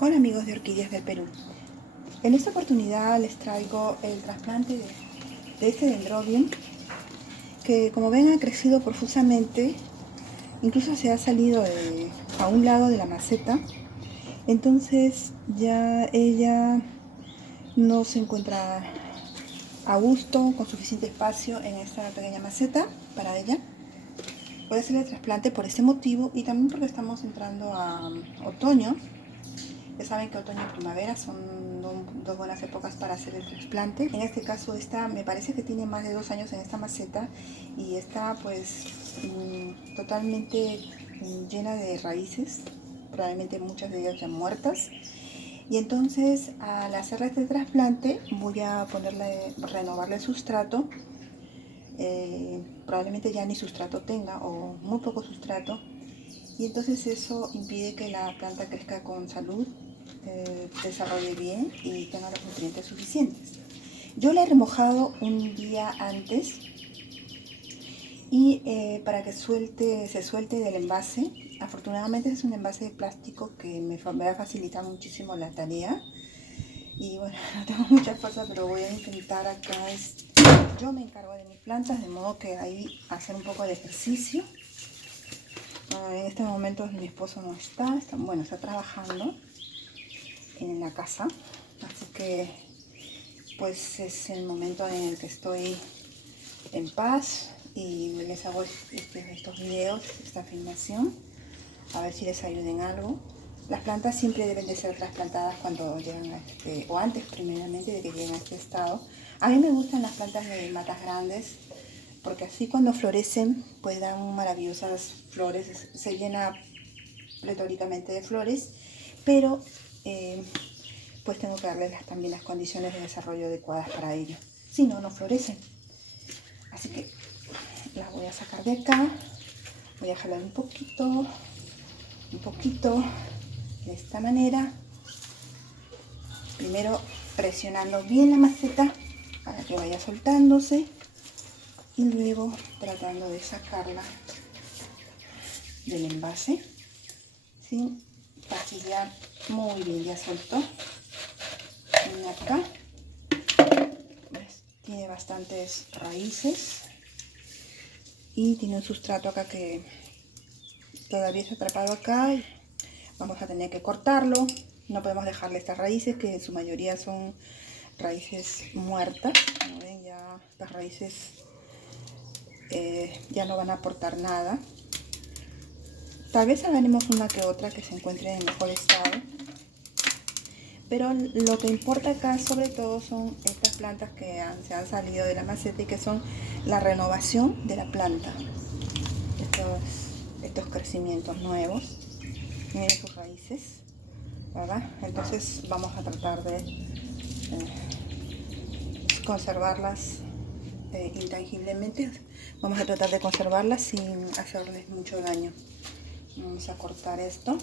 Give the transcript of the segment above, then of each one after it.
Hola amigos de Orquídeas del Perú. En esta oportunidad les traigo el trasplante de este dendrobium que, como ven, ha crecido profusamente, incluso se ha salido a un lado de la maceta. Entonces ya ella no se encuentra a gusto, con suficiente espacio en esta pequeña maceta para ella. Voy a hacer el trasplante por este motivo y también porque estamos entrando a otoño. Ya saben que otoño y primavera son dos buenas épocas para hacer el trasplante. En este caso esta me parece que tiene más de 2 años en esta maceta y está pues totalmente llena de raíces, probablemente muchas de ellas ya muertas. Y entonces al hacerle este trasplante voy a renovarle el sustrato. Probablemente ya ni sustrato tenga o muy poco sustrato, y entonces eso impide que la planta crezca con salud, desarrolle bien y tenga los nutrientes suficientes. Yo la he remojado un día antes y para que se suelte del envase. Afortunadamente es un envase de plástico que me va a facilitar muchísimo la tarea. Y bueno, no tengo mucha fuerza, pero voy a intentar acá. Yo me encargo de mis plantas, de modo que ahí hacer un poco de ejercicio. En este momento mi esposo no está trabajando en la casa, así que pues es el momento en el que estoy en paz y les hago estos videos, esta filmación, a ver si les ayuda en algo. Las plantas siempre deben de ser trasplantadas cuando llegan a o antes primeramente de que lleguen a este estado. A mí me gustan las plantas de matas grandes, porque así cuando florecen pues dan maravillosas flores, se llena pletóricamente de flores, pero pues tengo que darles también las condiciones de desarrollo adecuadas para ello, si no, no florecen. Así que las voy a sacar de acá, voy a jalar un poquito, de esta manera, primero presionando bien la maceta para que vaya soltándose y luego tratando de sacarla del envase sin fastidiar. Muy bien, ya soltó. Acá tiene bastantes raíces y tiene un sustrato acá que todavía está atrapado acá. Vamos a tener que cortarlo. No podemos dejarle estas raíces, que en su mayoría son raíces muertas. Como ven, ya las raíces ya no van a aportar nada. Tal vez haremos una que otra que se encuentre en mejor estado, pero lo que importa acá sobre todo son estas plantas que se han salido de la maceta y que son la renovación de la planta. Estos crecimientos nuevos, miren sus raíces, ¿verdad? Entonces vamos a tratar de conservarlas intangiblemente. Vamos a tratar de conservarlas sin hacerles mucho daño. Vamos a cortar esto.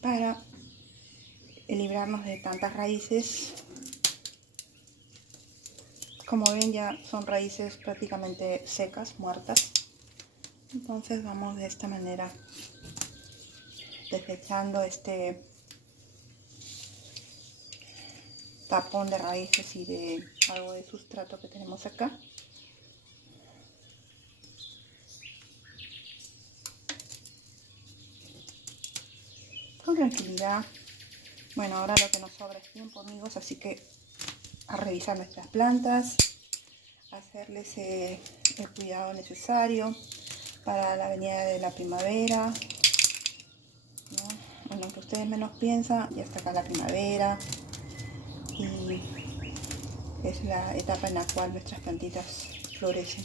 Para librarnos de tantas raíces. Como ven, ya son raíces prácticamente secas, muertas. Entonces vamos de esta manera desechando este tapón de raíces y de algo de sustrato que tenemos acá. Con tranquilidad. Bueno, ahora lo que nos sobra es tiempo, amigos, así que a revisar nuestras plantas, a hacerles el cuidado necesario para la venida de la primavera, ¿no? Bueno, aunque ustedes menos piensan, ya está acá la primavera y es la etapa en la cual nuestras plantitas florecen.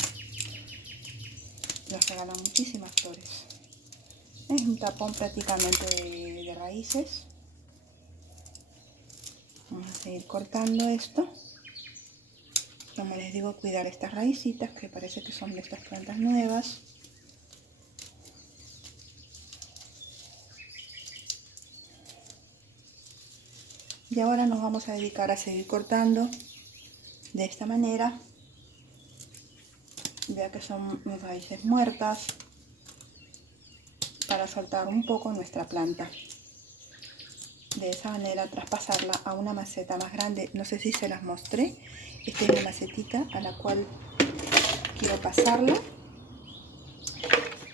Nos regalan muchísimas flores. Es un tapón prácticamente de raíces. Vamos a seguir cortando esto. Como les digo, cuidar estas raícitas que parece que son de estas plantas nuevas. Y ahora nos vamos a dedicar a seguir cortando de esta manera. Vea que son mis raíces muertas, para soltar un poco nuestra planta. De esa manera traspasarla a una maceta más grande. No sé si se las mostré. Esta es una macetita a la cual quiero pasarla.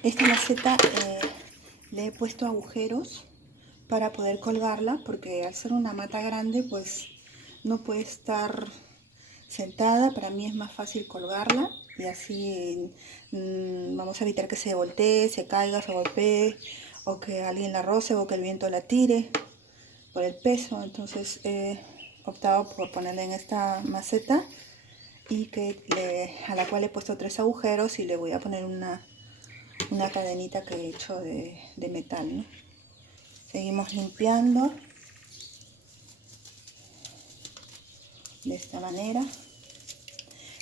Esta maceta le he puesto agujeros para poder colgarla, porque al ser una mata grande pues no puede estar sentada. Para mí es más fácil colgarla y así vamos a evitar que se voltee, se caiga, se golpee, o que alguien la roce o que el viento la tire por el peso. Entonces he optado por ponerla en esta maceta y a la cual he puesto 3 agujeros, y le voy a poner una cadenita que he hecho de metal, ¿no? Seguimos limpiando de esta manera.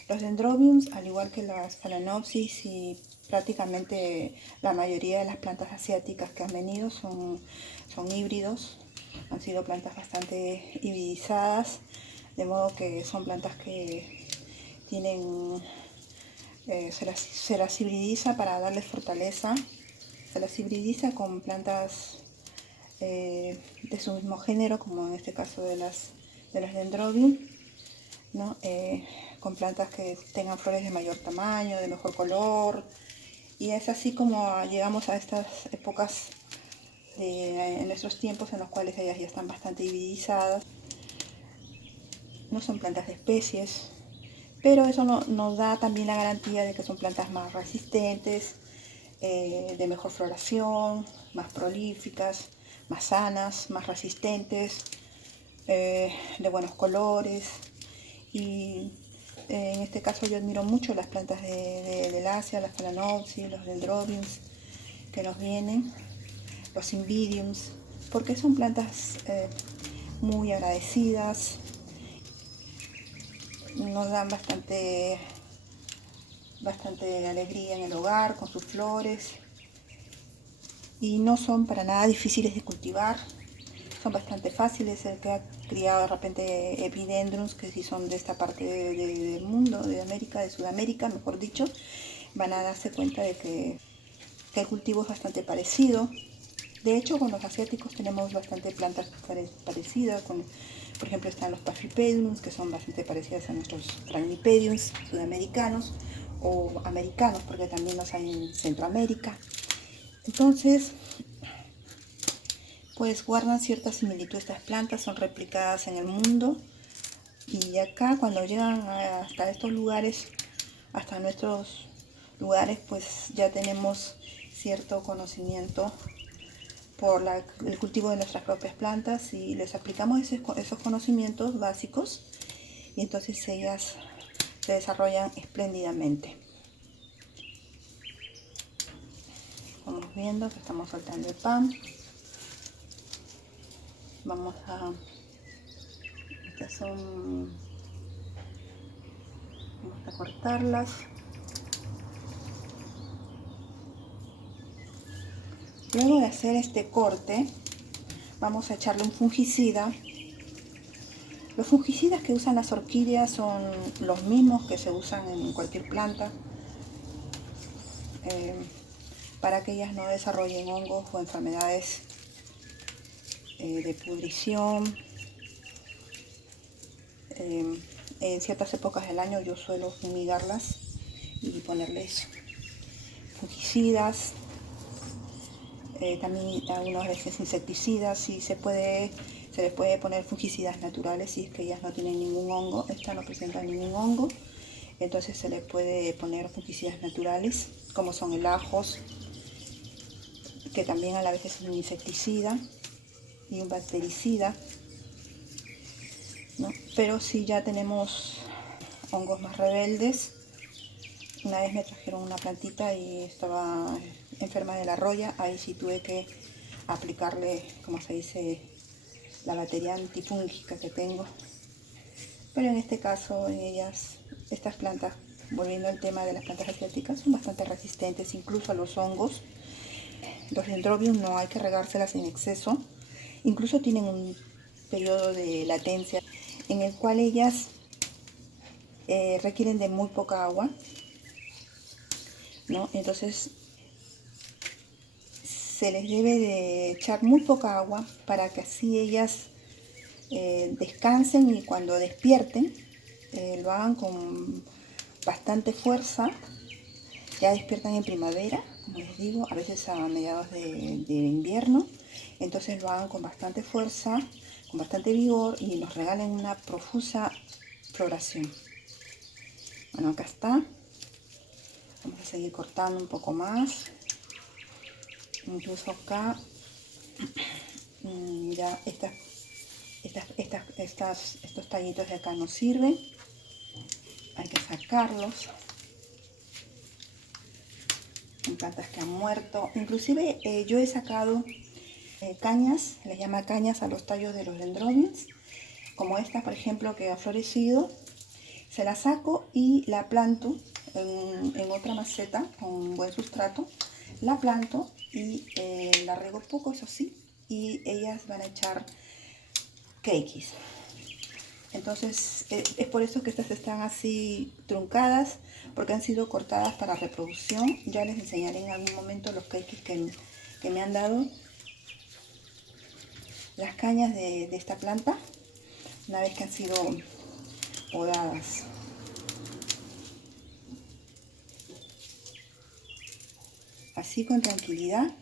Los dendrobiums, al igual que las phalaenopsis y prácticamente la mayoría de las plantas asiáticas que han venido, son híbridos. Han sido plantas bastante hibridizadas, de modo que son plantas que tienen, se las hibridiza para darles fortaleza. Se las hibridiza con plantas de su mismo género, como en este caso de las dendrobium, ¿no? Con plantas que tengan flores de mayor tamaño, de mejor color. Y es así como llegamos a estas épocas en nuestros tiempos, en los cuales ellas ya están bastante hibridizadas. No son plantas de especies, pero eso nos da también la garantía de que son plantas más resistentes, de mejor floración, más prolíficas, más sanas, más resistentes, de buenos colores. Y en este caso yo admiro mucho las plantas del Asia, las phalaenopsis, los dendrobiums que nos vienen, los cymbidiums, porque son plantas muy agradecidas, nos dan bastante alegría en el hogar con sus flores, y no son para nada difíciles de cultivar. Son bastante fáciles. El que ha criado de repente epidendrums, que sí son de esta parte del mundo, de América, de Sudamérica, mejor dicho, van a darse cuenta de que el cultivo es bastante parecido. De hecho, con los asiáticos tenemos bastante plantas parecidas. Por ejemplo, están los Pachypediums, que son bastante parecidas a nuestros Rhamnipediums sudamericanos o americanos, porque también los hay en Centroamérica. Entonces, pues guardan cierta similitud estas plantas, son replicadas en el mundo, y acá cuando llegan hasta estos lugares, hasta nuestros lugares, pues ya tenemos cierto conocimiento por el cultivo de nuestras propias plantas, y les aplicamos esos conocimientos básicos, y entonces ellas se desarrollan espléndidamente. Vamos viendo que estamos soltando el pan. Vamos a cortarlas. Luego de hacer este corte, vamos a echarle un fungicida. Los fungicidas que usan las orquídeas son los mismos que se usan en cualquier planta, para que ellas no desarrollen hongos o enfermedades de pudrición. En ciertas épocas del año yo suelo fumigarlas y ponerles fungicidas, también algunas veces insecticidas. Si se les puede poner fungicidas naturales si es que ellas no tienen ningún hongo. Esta no presenta ningún hongo, entonces se les puede poner fungicidas naturales, como son el ajos, que también a la vez es un insecticida y un bactericida, ¿no? Pero si ya tenemos hongos más rebeldes, una vez me trajeron una plantita y estaba enferma de la roya, ahí sí tuve que aplicarle, como se dice, la batería antifúngica que tengo. Pero en este caso, estas plantas, volviendo al tema de las plantas asiáticas, son bastante resistentes incluso a los hongos. Los dendrobium no hay que regárselas en exceso, incluso tienen periodo de latencia en el cual ellas requieren de muy poca agua, ¿no? Entonces se les debe de echar muy poca agua para que así ellas descansen y cuando despierten lo hagan con bastante fuerza. Ya despiertan en primavera, como les digo, a veces a mediados de invierno, entonces lo hagan con bastante fuerza, con bastante vigor y nos regalen una profusa floración. Bueno, acá está. Vamos a seguir cortando un poco más. Incluso acá ya estos tallitos de acá nos sirven. Hay que sacarlos. Son plantas que han muerto. Inclusive yo he sacado cañas, les llama cañas a los tallos de los dendrobiums, como esta por ejemplo que ha florecido. Se la saco y la planto en otra maceta con buen sustrato. La planto y la riego poco, eso sí, y ellas van a echar cakeis. Entonces es por eso que estas están así truncadas, porque han sido cortadas para reproducción. Ya les enseñaré en algún momento los cakeis que me han dado las cañas de esta planta una vez que han sido podadas. Así con tranquilidad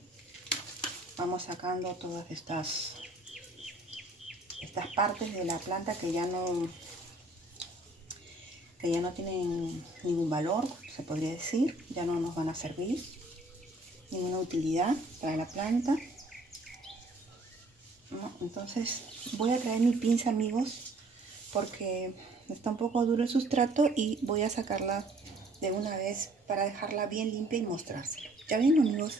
vamos sacando todas estas partes de la planta que ya no tienen ningún valor, se podría decir, ya no nos van a servir ninguna utilidad para la planta, ¿no? Entonces voy a traer mi pinza, amigos, porque está un poco duro el sustrato y voy a sacarla de una vez para dejarla bien limpia y mostrárselo. ¿Ya ven, amigos?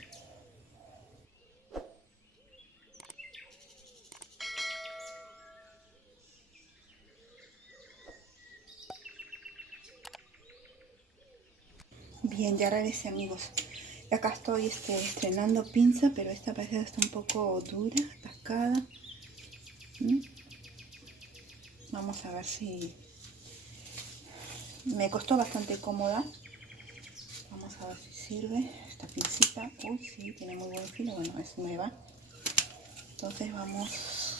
Bien, ya regresé, amigos. Acá estoy estrenando pinza, pero esta parece que está un poco dura, atascada. Vamos a ver si... Me costó bastante cómoda. Vamos a ver si sirve esta pincita. Uy, sí, tiene muy buen filo. Bueno, es nueva. Entonces vamos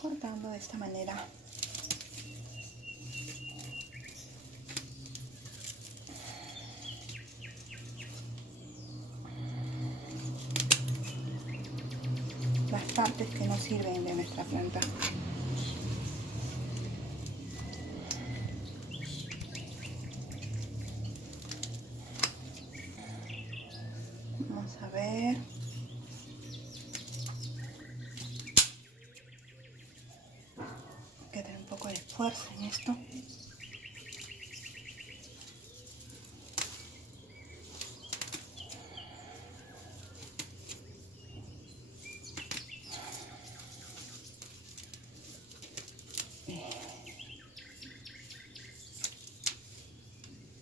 cortando de esta manera. Las partes que no sirven de nuestra planta. Vamos a ver. Hay que tener un poco de esfuerzo en esto.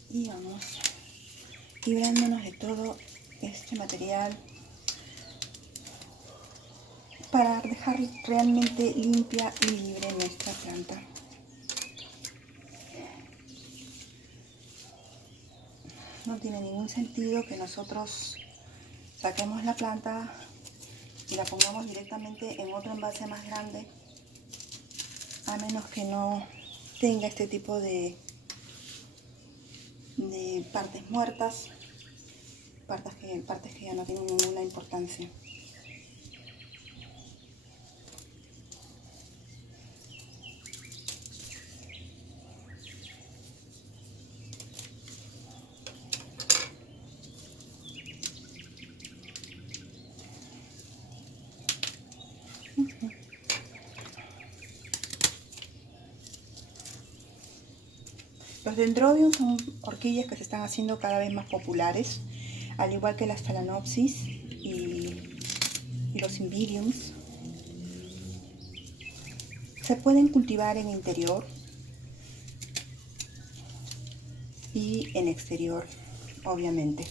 Y vamos librándonos de todo este material para dejar realmente limpia y libre nuestra planta. No tiene ningún sentido que nosotros saquemos la planta y la pongamos directamente en otro envase más grande, a menos que no tenga este tipo de partes muertas, partes que ya no tienen ninguna importancia. Los dendrobiums son orquídeas que se están haciendo cada vez más populares, al igual que las phalaenopsis y los cymbidiums. Se pueden cultivar en interior y en exterior, obviamente.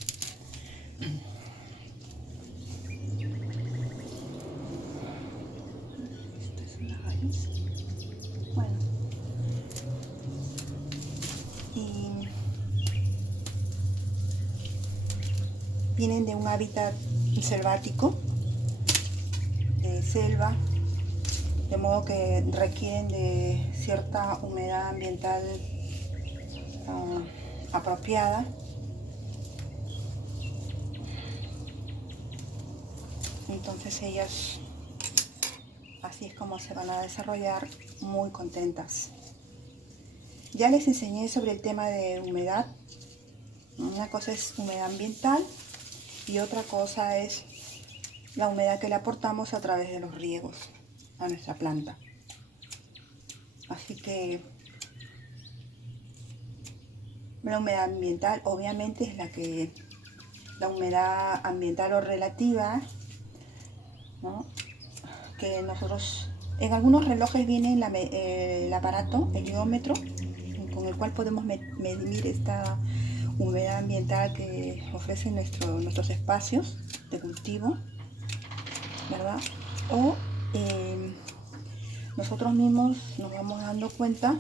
Esta es una vienen de un hábitat selvático, de selva, de modo que requieren de cierta humedad ambiental apropiada. Entonces ellas, así es como se van a desarrollar muy contentas. Ya les enseñé sobre el tema de humedad. Una cosa es humedad ambiental y otra cosa es la humedad que le aportamos a través de los riegos a nuestra planta. Así que la humedad ambiental obviamente es la humedad ambiental o relativa, ¿no? Que nosotros, en algunos relojes viene el aparato, el hiómetro, con el cual podemos medir esta humedad ambiental que ofrecen nuestros espacios de cultivo, ¿verdad? O nosotros mismos nos vamos dando cuenta,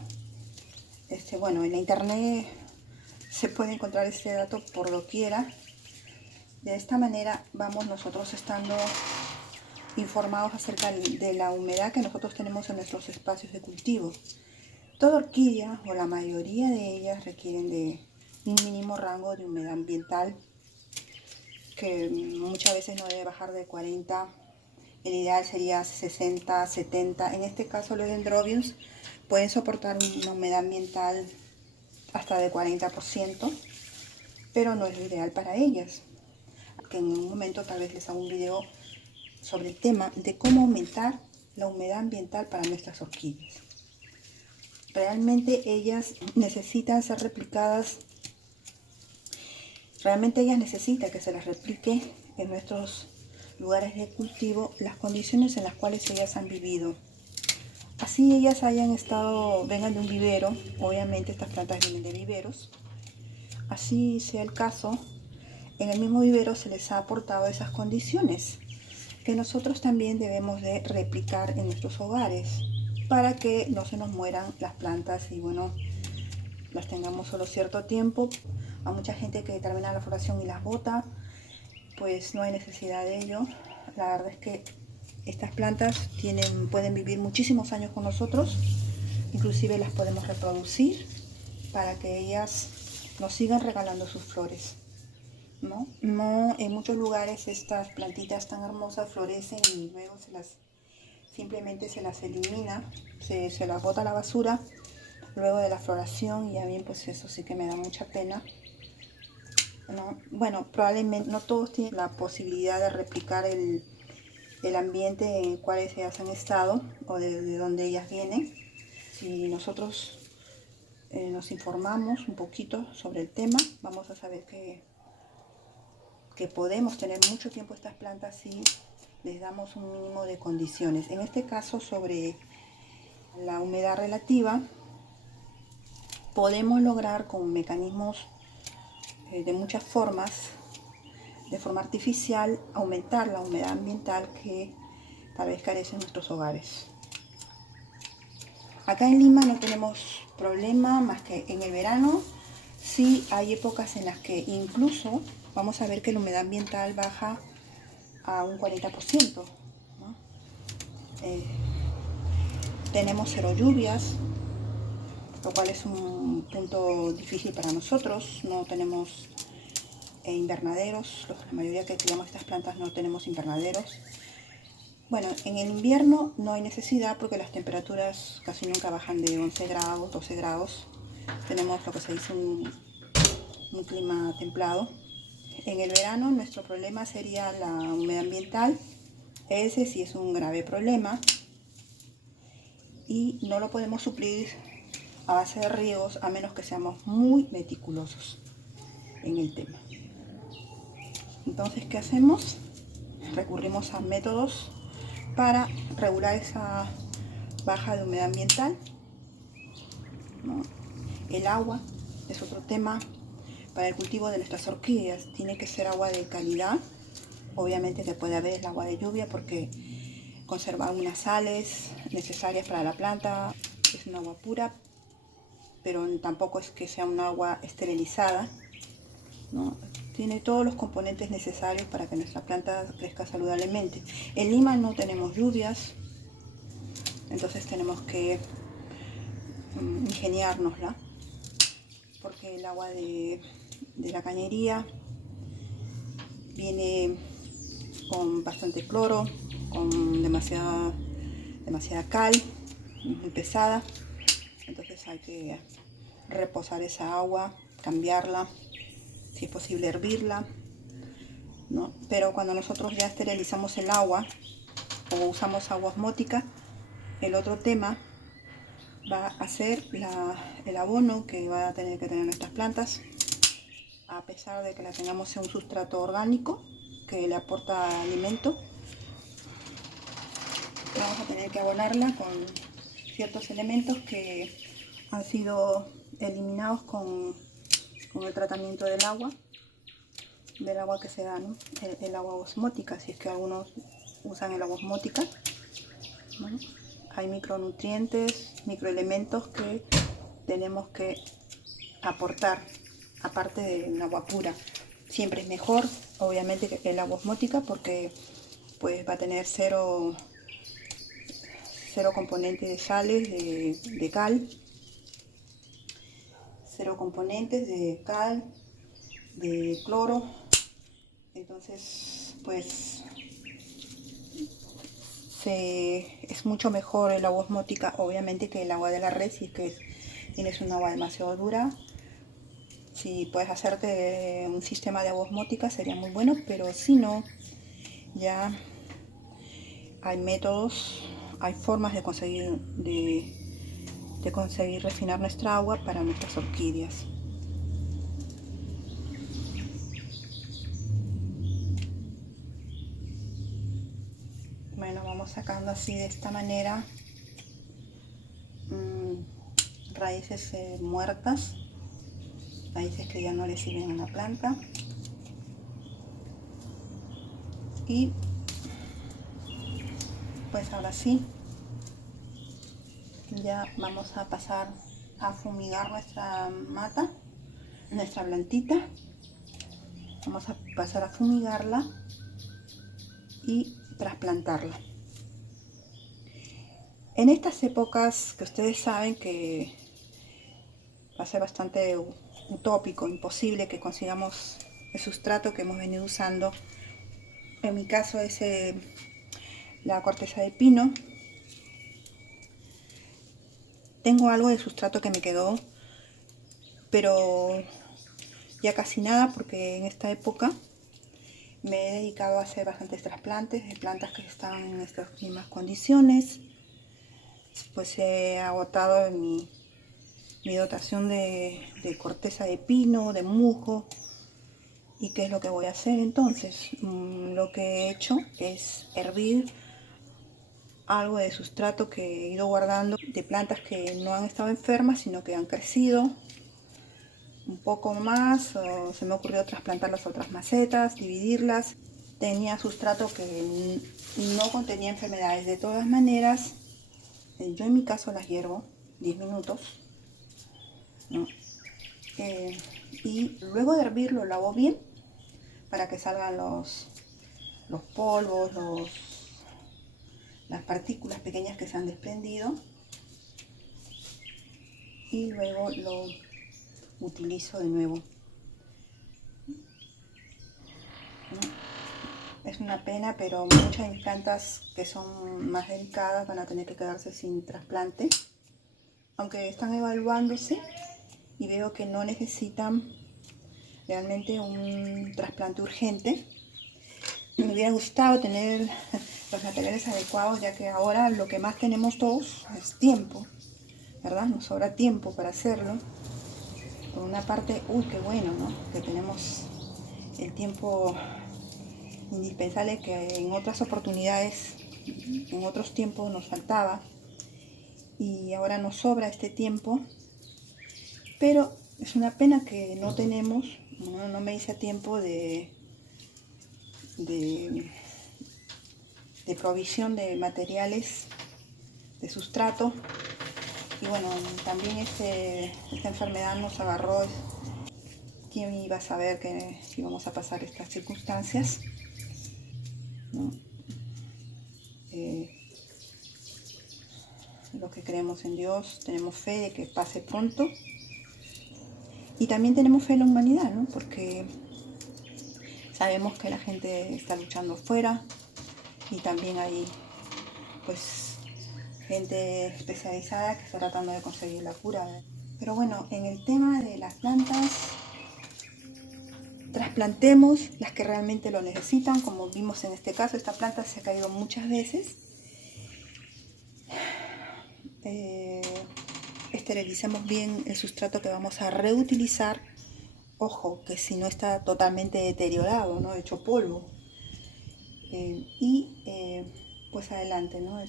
bueno, en la internet se puede encontrar este dato por doquiera. De esta manera vamos nosotros estando informados acerca de la humedad que nosotros tenemos en nuestros espacios de cultivo. Toda orquídea o la mayoría de ellas requieren de un mínimo rango de humedad ambiental que muchas veces no debe bajar de 40. El ideal sería 60, 70. En este caso los dendrobiums pueden soportar una humedad ambiental hasta de 40%, pero no es lo ideal para ellas. Que en un momento tal vez les haga un video sobre el tema de cómo aumentar la humedad ambiental para nuestras orquídeas. Realmente ellas necesitan ser replicadas, realmente ellas necesitan que se las replique en nuestros lugares de cultivo las condiciones en las cuales ellas han vivido. Así ellas vengan de un vivero, obviamente estas plantas vienen de viveros, así sea el caso, en el mismo vivero se les ha aportado esas condiciones que nosotros también debemos de replicar en nuestros hogares para que no se nos mueran las plantas y bueno, las tengamos solo cierto tiempo. A mucha gente que termina la floración y las bota, pues no hay necesidad de ello. La verdad es que estas plantas pueden vivir muchísimos años con nosotros, inclusive las podemos reproducir para que ellas nos sigan regalando sus flores. No, en muchos lugares estas plantitas tan hermosas florecen y luego simplemente se las elimina, se las bota a la basura luego de la floración, y a mí pues eso sí que me da mucha pena, ¿no? Bueno, probablemente no todos tienen la posibilidad de replicar el ambiente en el cual ellas han estado o de donde ellas vienen. Si nosotros nos informamos un poquito sobre el tema, vamos a saber que podemos tener mucho tiempo estas plantas si les damos un mínimo de condiciones. En este caso, sobre la humedad relativa, podemos lograr con mecanismos de muchas formas, de forma artificial, aumentar la humedad ambiental que tal vez carecen nuestros hogares. Acá en Lima no tenemos problema más que en el verano. Sí hay épocas en las que incluso vamos a ver que la humedad ambiental baja a un 40%, ¿no? Tenemos cero lluvias, lo cual es un punto difícil para nosotros. No tenemos invernaderos, la mayoría que criamos estas plantas no tenemos invernaderos. Bueno, en el invierno no hay necesidad porque las temperaturas casi nunca bajan de 11 grados, 12 grados. Tenemos lo que se dice un clima templado. En el verano nuestro problema sería la humedad ambiental. Ese sí es un grave problema y no lo podemos suplir a base de riegos a menos que seamos muy meticulosos en el tema. Entonces, ¿qué hacemos? Recurrimos a métodos para regular esa baja de humedad ambiental, ¿no? El agua es otro tema para el cultivo de nuestras orquídeas. Tiene que ser agua de calidad. Obviamente que puede haber el agua de lluvia porque conserva unas sales necesarias para la planta. Es un agua pura, pero tampoco es que sea un agua esterilizada, ¿no? Tiene todos los componentes necesarios para que nuestra planta crezca saludablemente. En Lima no tenemos lluvias, entonces tenemos que ingeniárnosla, porque el agua de la cañería viene con bastante cloro, con demasiada cal, muy pesada. Entonces hay que reposar esa agua, cambiarla, si es posible hervirla, ¿no? Pero cuando nosotros ya esterilizamos el agua o usamos agua osmótica, el otro tema va a ser el abono que va a tener que tener nuestras plantas, a pesar de que la tengamos en un sustrato orgánico que le aporta alimento. Vamos a tener que abonarla con ciertos elementos que han sido eliminados con el tratamiento del agua que se da, ¿no? El agua osmótica, si es que algunos usan el agua osmótica, ¿no? Hay micronutrientes, microelementos que tenemos que aportar, aparte del agua pura. Siempre es mejor, obviamente, que el agua osmótica, porque pues va a tener cero componentes de sales, de cal, cero componentes de cal, de cloro. Entonces pues es mucho mejor el agua osmótica, obviamente, que el agua de la red. Si es que tienes un agua demasiado dura, si puedes hacerte un sistema de agua osmótica sería muy bueno, pero si no, ya hay métodos, hay formas de conseguir refinar nuestra agua para nuestras orquídeas. Bueno, vamos sacando así de esta manera raíces muertas, raíces que ya no le sirven a la planta. Y pues ahora sí, ya vamos a pasar a fumigar nuestra mata, nuestra plantita. Vamos a pasar a fumigarla y trasplantarla. En estas épocas, que ustedes saben que va a ser bastante utópico, imposible que consigamos el sustrato que hemos venido usando. En mi caso es la corteza de pino. Tengo algo de sustrato que me quedó, pero ya casi nada, porque en esta época me he dedicado a hacer bastantes trasplantes de plantas que están en estas mismas condiciones. Pues he agotado mi dotación de corteza de pino, de musgo. ¿Y qué es lo que voy a hacer entonces? Lo que he hecho es hervir algo de sustrato que he ido guardando de plantas que no han estado enfermas, sino que han crecido un poco más, o se me ocurrió trasplantarlas a otras macetas, dividirlas. Tenía sustrato que no contenía enfermedades. De todas maneras, yo en mi caso las hiervo 10 minutos, ¿no? Y luego de hervir lo lavo bien para que salgan los polvos, las partículas pequeñas que se han desprendido, y luego lo utilizo de nuevo. Es una pena, pero muchas de mis plantas que son más delicadas van a tener que quedarse sin trasplante, aunque están evaluándose y veo que no necesitan realmente un trasplante urgente. Me hubiera gustado tener los materiales adecuados, ya que ahora lo que más tenemos todos es tiempo, ¿verdad? Nos sobra tiempo para hacerlo. Por una parte, qué bueno, ¿no? Que tenemos el tiempo indispensable que en otras oportunidades, en otros tiempos nos faltaba, y ahora nos sobra este tiempo. Pero es una pena que no tenemos, no me hice a tiempo de provisión de materiales, de sustrato. Y bueno, también esta enfermedad nos agarró ¿quién iba a saber que íbamos a pasar estas circunstancias, ¿no? Los que creemos en Dios tenemos fe de que pase pronto, y también tenemos fe en la humanidad, ¿no? Porque sabemos que la gente está luchando afuera y también hay pues gente especializada que está tratando de conseguir la cura. Pero bueno, en el tema de las plantas, trasplantemos las que realmente lo necesitan. Como vimos en este caso, esta planta se ha caído muchas veces. Esterilicemos bien el sustrato que vamos a reutilizar. Ojo, que si no está totalmente deteriorado, ¿no? Hecho polvo. Pues adelante, ¿no?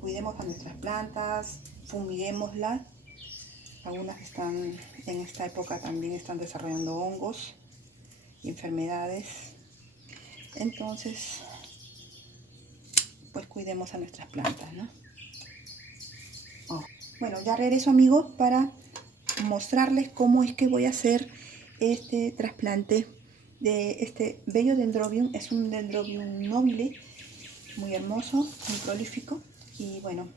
Cuidemos a nuestras plantas, fumiguémoslas. Algunas están en esta época también están desarrollando hongos y enfermedades. Entonces, pues cuidemos a nuestras plantas, ¿no? Bueno, ya regreso, amigos, para mostrarles cómo es que voy a hacer este trasplante de este bello dendrobium. Es un dendrobium noble, muy hermoso, muy prolífico. Y bueno,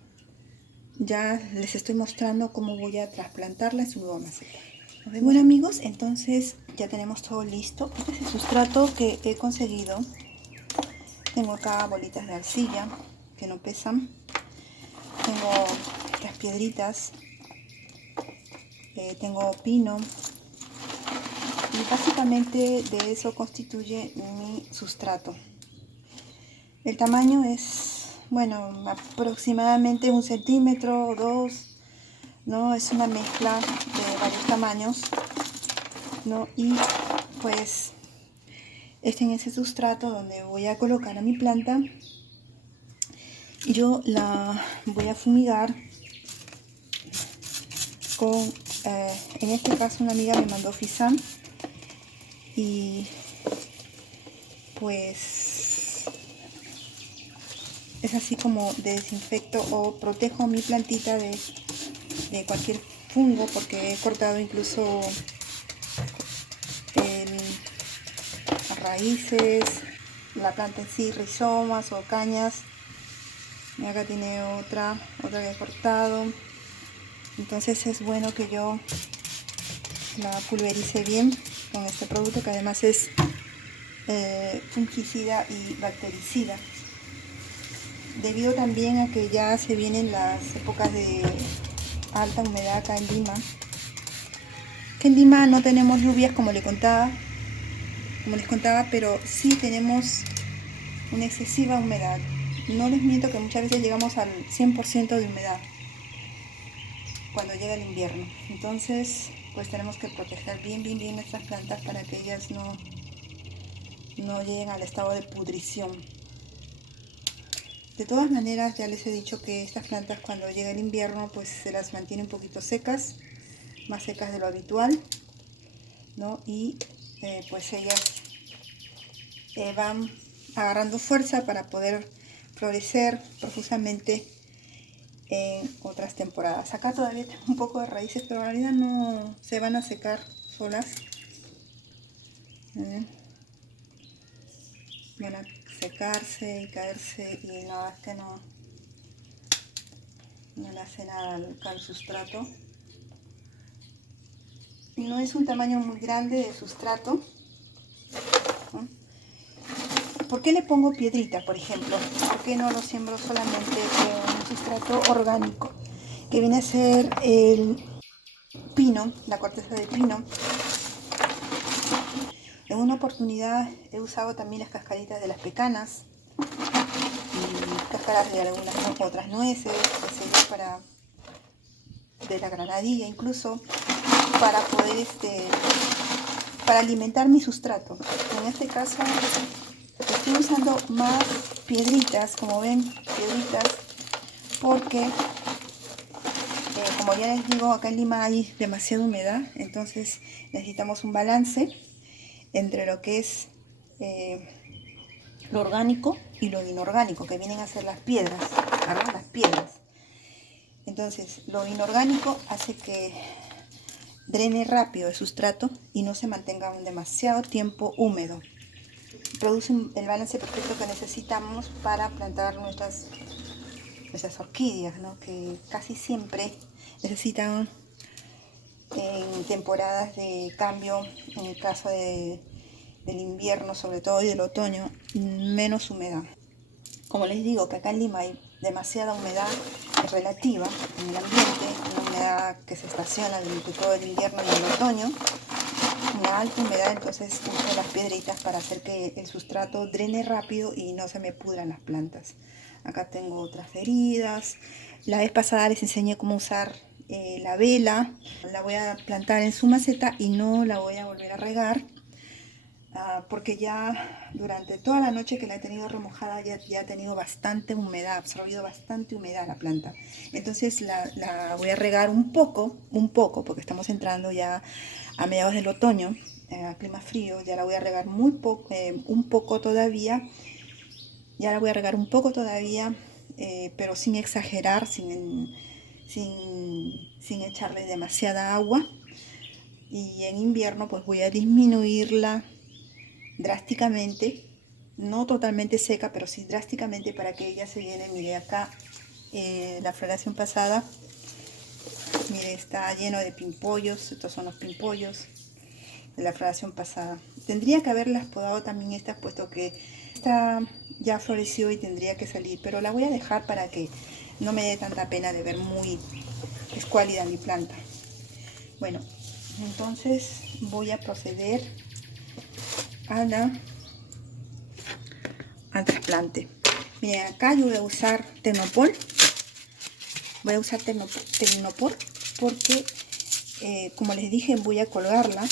ya les estoy mostrando cómo voy a trasplantarla en su nueva maceta. Bueno, amigos, entonces ya tenemos todo listo. Este es el sustrato que he conseguido. Tengo acá bolitas de arcilla que no pesan. Tengo estas piedritas. Tengo pino. Y básicamente de eso constituye mi sustrato. El tamaño es, bueno, aproximadamente 1 centímetro o 2, ¿no? Es una mezcla de varios tamaños, ¿no? Y pues en ese sustrato donde voy a colocar a mi planta, yo la voy a fumigar con, en este caso una amiga me mandó Fisam, y pues es así como desinfecto o protejo mi plantita de cualquier fungo, porque he cortado incluso raíces, la planta en sí, rizomas o cañas. Y acá tiene otra que he cortado. Entonces es bueno que yo la pulverice bien con este producto, que además es fungicida y bactericida, debido también a que ya se vienen las épocas de alta humedad acá en Lima. Que en Lima no tenemos lluvias como les contaba, pero sí tenemos una excesiva humedad. No les miento que muchas veces llegamos al 100% de humedad cuando llega el invierno. Entonces, pues tenemos que proteger bien nuestras plantas para que ellas no lleguen al estado de pudrición. De todas maneras, ya les he dicho que estas plantas cuando llega el invierno pues se las mantiene un poquito secas, más secas de lo habitual, ¿no? Y pues ellas van agarrando fuerza para poder florecer profusamente en otras temporadas. Acá todavía tengo un poco de raíces, pero en realidad no se van a secar solas. Van a secarse y caerse, y nada, es que no le hace nada al sustrato. No es un tamaño muy grande de sustrato, ¿no? ¿Por qué le pongo piedrita, por ejemplo? ¿Por qué no lo siembro solamente con un sustrato orgánico? Que viene a ser el pino, la corteza de pino. En una oportunidad he usado también las cascaritas de las pecanas y cáscaras de algunas otras nueces, de la granadilla incluso, para poder para alimentar mi sustrato. En este caso estoy usando más piedritas, como ven, piedritas, porque como ya les digo, acá en Lima hay demasiada humedad, entonces necesitamos un balance entre lo que es lo orgánico y lo inorgánico, que vienen a ser las piedras, ¿verdad? Las piedras. Entonces, lo inorgánico hace que drene rápido el sustrato y no se mantenga demasiado tiempo húmedo. Produce el balance perfecto que necesitamos para plantar nuestras orquídeas, ¿no? Que casi siempre necesitan en temporadas de cambio, en el caso del invierno sobre todo y del otoño, menos humedad. Como les digo, que acá en Lima hay demasiada humedad relativa en el ambiente, una humedad que se estaciona durante todo el invierno y el otoño, una alta humedad, entonces uso las piedritas para hacer que el sustrato drene rápido y no se me pudran las plantas. Acá tengo otras heridas. La vez pasada les enseñé cómo usar la vela. La voy a plantar en su maceta y no la voy a volver a regar. Porque ya durante toda la noche que la he tenido remojada ya ha tenido bastante humedad, ha absorbido bastante humedad la planta. Entonces la voy a regar un poco, porque estamos entrando ya a mediados del otoño, a clima frío. Ya la voy a regar muy poco, un poco todavía. Ya la voy a regar un poco todavía, pero sin exagerar, sin echarle demasiada agua. Y en invierno pues voy a disminuirla drásticamente, no totalmente seca, pero sí drásticamente para que ella se llene. Mire acá, la floración pasada, mire, está lleno de pimpollos. Estos son los pimpollos de la floración pasada. Tendría que haberlas podado también estas, puesto que esta ya floreció y tendría que salir, pero la voy a dejar para que no me dé tanta pena de ver muy escuálida mi planta. Bueno, entonces voy a proceder al trasplante. Miren, acá yo voy a usar Tecnopor. Voy a usar Tecnopor porque, como les dije, voy a colgarla.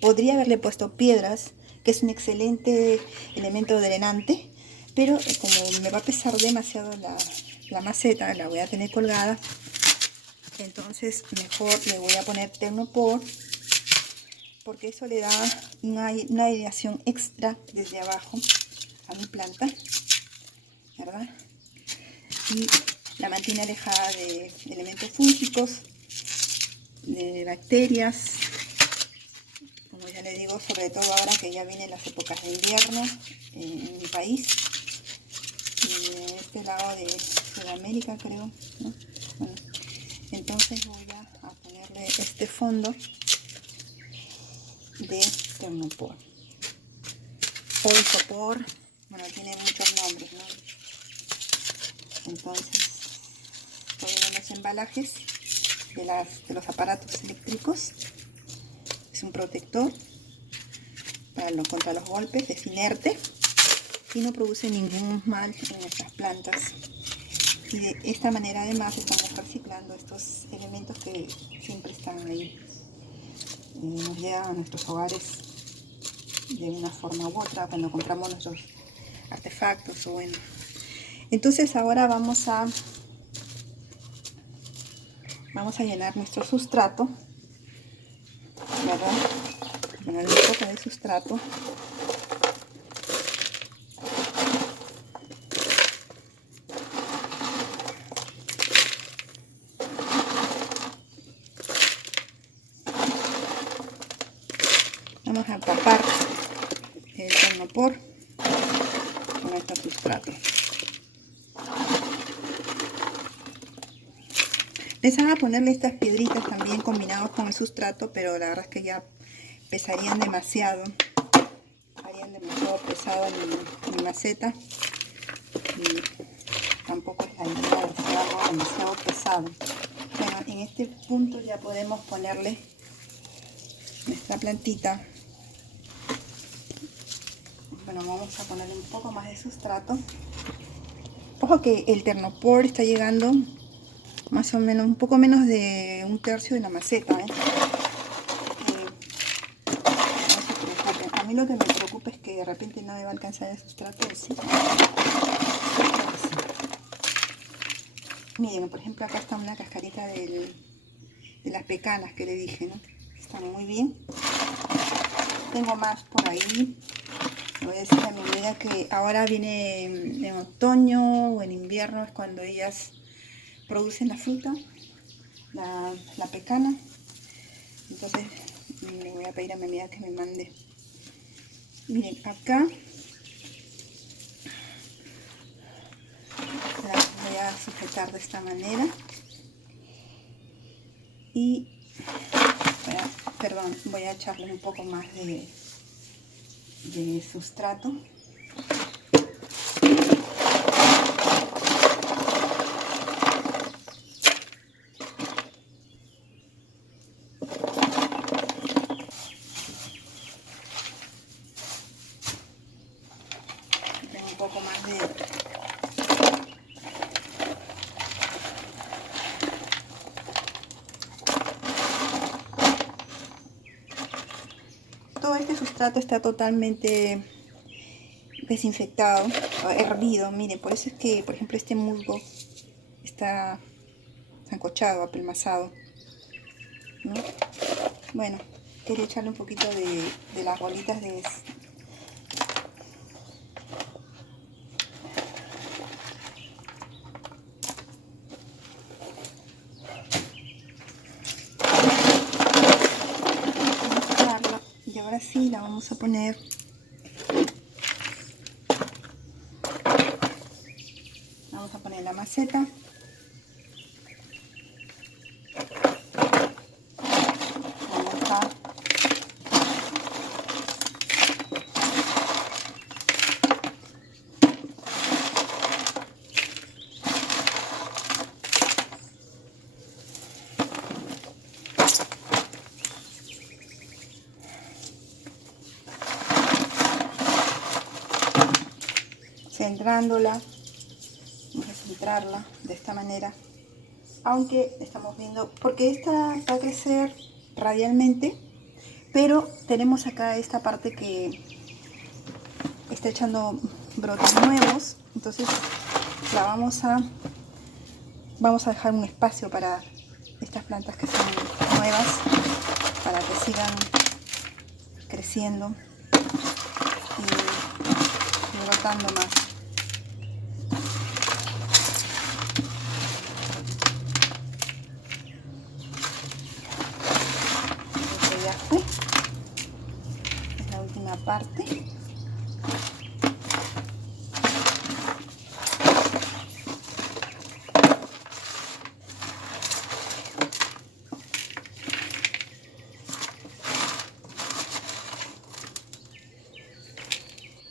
Podría haberle puesto piedras, que es un excelente elemento drenante, pero como me va a pesar demasiado la maceta, la voy a tener colgada. Entonces mejor le voy a poner Tecnopor, porque eso le da una aireación extra desde abajo a mi planta, ¿verdad? Y la mantiene alejada de elementos fúngicos, de bacterias, como ya le digo, sobre todo ahora que ya vienen las épocas de invierno en mi país y en este lado de Sudamérica, creo, ¿no? Bueno, entonces voy a ponerle este fondo de Tecnopor o Isopor. Bueno, tiene muchos nombres, ¿no? Entonces estoy viendo los embalajes de los aparatos eléctricos. Es un protector contra los golpes, es inerte y no produce ningún mal en nuestras plantas. Y de esta manera además estamos reciclando estos elementos que siempre están ahí. Nos llegan a nuestros hogares de una forma u otra cuando compramos nuestros artefactos o bueno. Entonces ahora vamos a llenar nuestro sustrato, ¿verdad? Poner un poco de sustrato. Vamos a tapar el Tecnopor con este sustrato. Pensaba ponerle estas piedritas también combinados con el sustrato, pero la verdad es que ya pesarían demasiado. Harían demasiado pesado en mi maceta. Y tampoco es la idea de hacer algo demasiado pesado. Bueno, en este punto ya podemos ponerle nuestra plantita. Bueno, vamos a ponerle un poco más de sustrato. Ojo que el Tecnopor está llegando más o menos, un poco menos de un tercio de la maceta, ¿eh? No se preocupen. A mí lo que me preocupa es que de repente no me va a alcanzar el sustrato. ¿Sí? Miren, por ejemplo, acá está una cascarita de las pecanas que le dije, ¿no? Están muy bien. Tengo más por ahí. Le voy a decir a mi amiga que ahora viene en otoño o en invierno, es cuando ellas producen la fruta, la pecana. Entonces le voy a pedir a mi amiga que me mande. Miren, acá la voy a sujetar de esta manera y voy a echarle un poco más de sustrato. Tengo un poco más de todo este sustrato está totalmente desinfectado, hervido. Miren, por eso es que, por ejemplo, este musgo está sancochado, apelmazado, ¿no? Bueno, quería echarle un poquito de las bolitas de... Y ahora sí la vamos a poner la maceta. Vamos a centrándola, vamos a centrarla de esta manera, aunque estamos viendo, porque esta va a crecer radialmente, pero tenemos acá esta parte que está echando brotes nuevos, entonces la vamos a dejar un espacio para estas plantas que son nuevas, para que sigan creciendo y brotando más. Ya fue, es la última parte.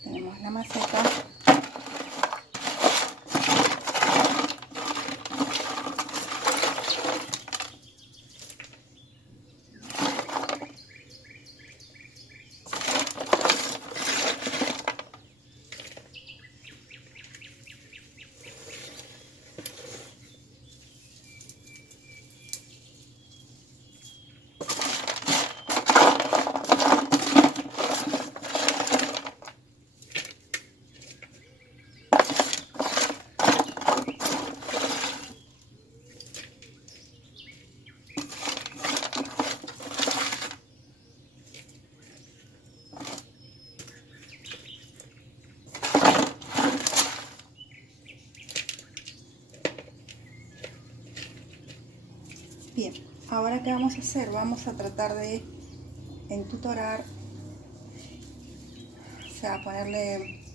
Tenemos la maceta. Bien, ahora ¿qué vamos a hacer? Vamos a tratar de entutorar, o sea, ponerle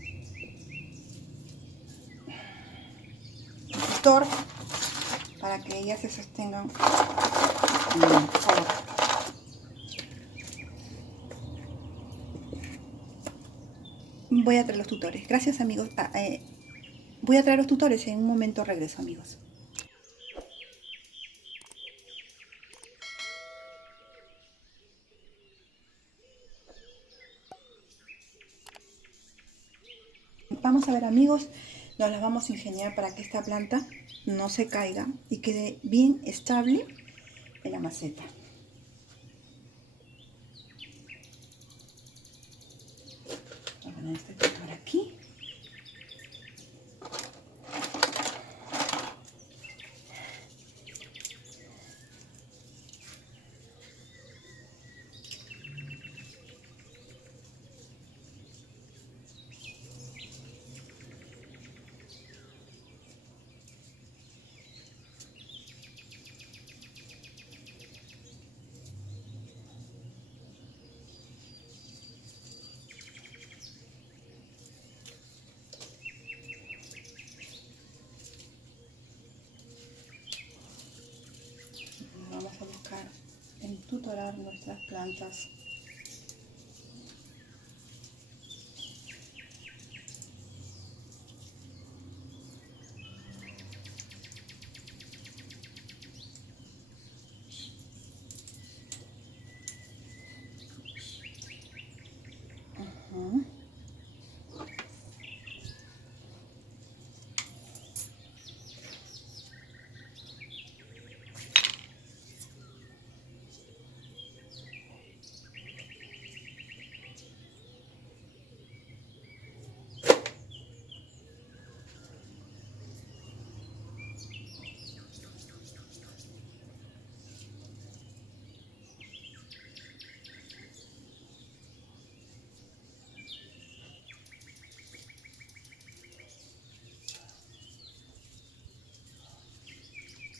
tutor para que ellas se sostengan mejor. Voy a traer los tutores. Gracias, amigos. Voy a traer los tutores. En un momento regreso, amigos. Vamos a ver, amigos, nos las vamos a ingeniar para que esta planta no se caiga y quede bien estable en la maceta. Voy a poner este tutor aquí. tutorar nuestras plantas.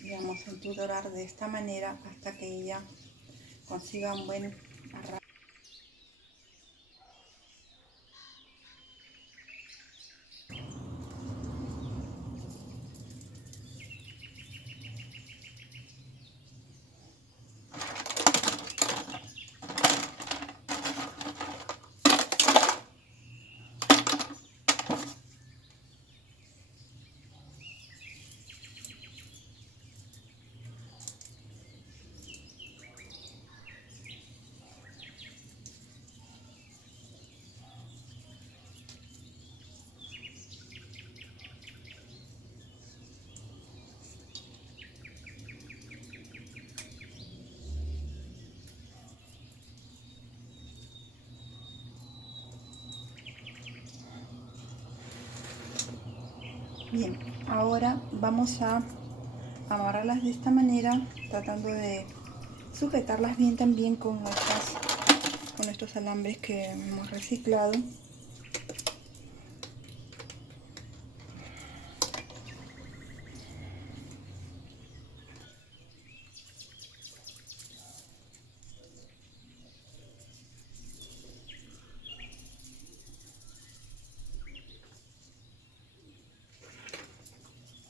Y vamos a tutorar de esta manera hasta que ella consiga un buen arraigo. Bien, ahora vamos a amarrarlas de esta manera, tratando de sujetarlas bien también con estos alambres que hemos reciclado.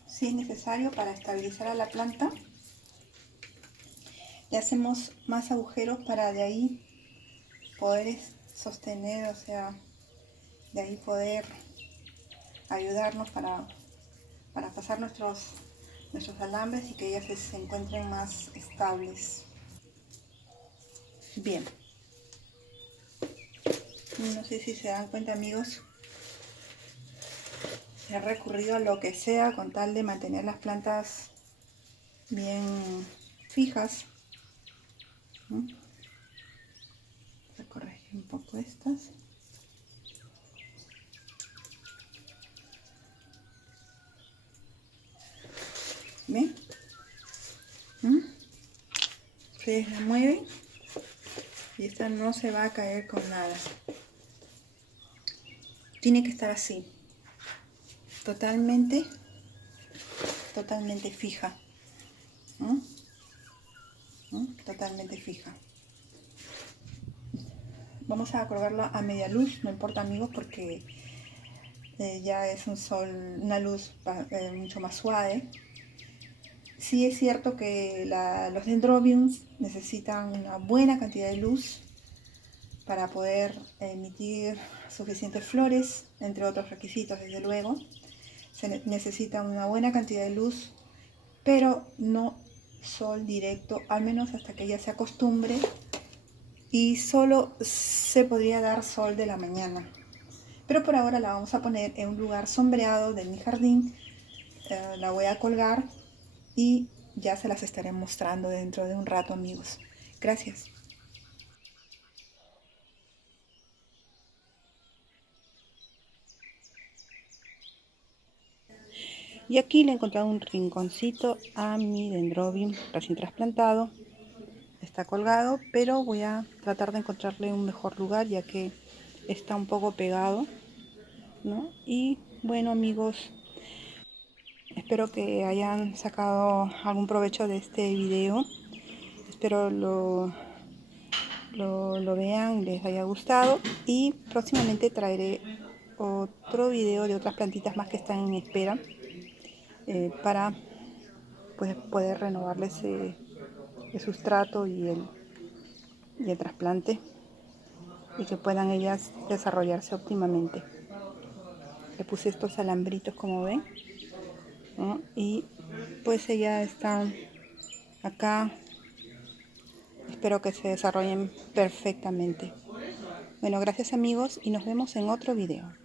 Si es necesario, para estabilizar a la planta, le hacemos más agujeros para de ahí poder sostener, o sea, de ahí poder ayudarnos para pasar nuestros alambres y que ellas se encuentren más estables. Bien, no sé si se dan cuenta, amigos, he recurrido a lo que sea con tal de mantener las plantas bien fijas. Voy a corregir un poco estas. ¿Ven? Ustedes la mueven y esta no se va a caer con nada. Tiene que estar así, totalmente fija. Totalmente fija. Vamos a colgarla a media luz, no importa, amigos, porque ya es un sol, una luz mucho más suave. Sí es cierto que los dendrobiums necesitan una buena cantidad de luz para poder emitir suficientes flores, entre otros requisitos, desde luego. Se necesita una buena cantidad de luz, pero no sol directo, al menos hasta que ella se acostumbre, y solo se podría dar sol de la mañana. Pero por ahora la vamos a poner en un lugar sombreado de mi jardín. La voy a colgar y ya se las estaré mostrando dentro de un rato, amigos. Gracias. Y aquí le he encontrado un rinconcito a mi dendrobium recién trasplantado. Está colgado, pero voy a tratar de encontrarle un mejor lugar ya que está un poco pegado, ¿no? Y bueno, amigos, espero que hayan sacado algún provecho de este video. Espero lo vean, les haya gustado, y próximamente traeré otro video de otras plantitas más que están en espera para pues poder renovarles el sustrato y y el trasplante, y que puedan ellas desarrollarse óptimamente. Le puse estos alambritos, como ven, ¿no? Y pues ella está acá. Espero que se desarrollen perfectamente. Bueno, gracias amigos y nos vemos en otro video.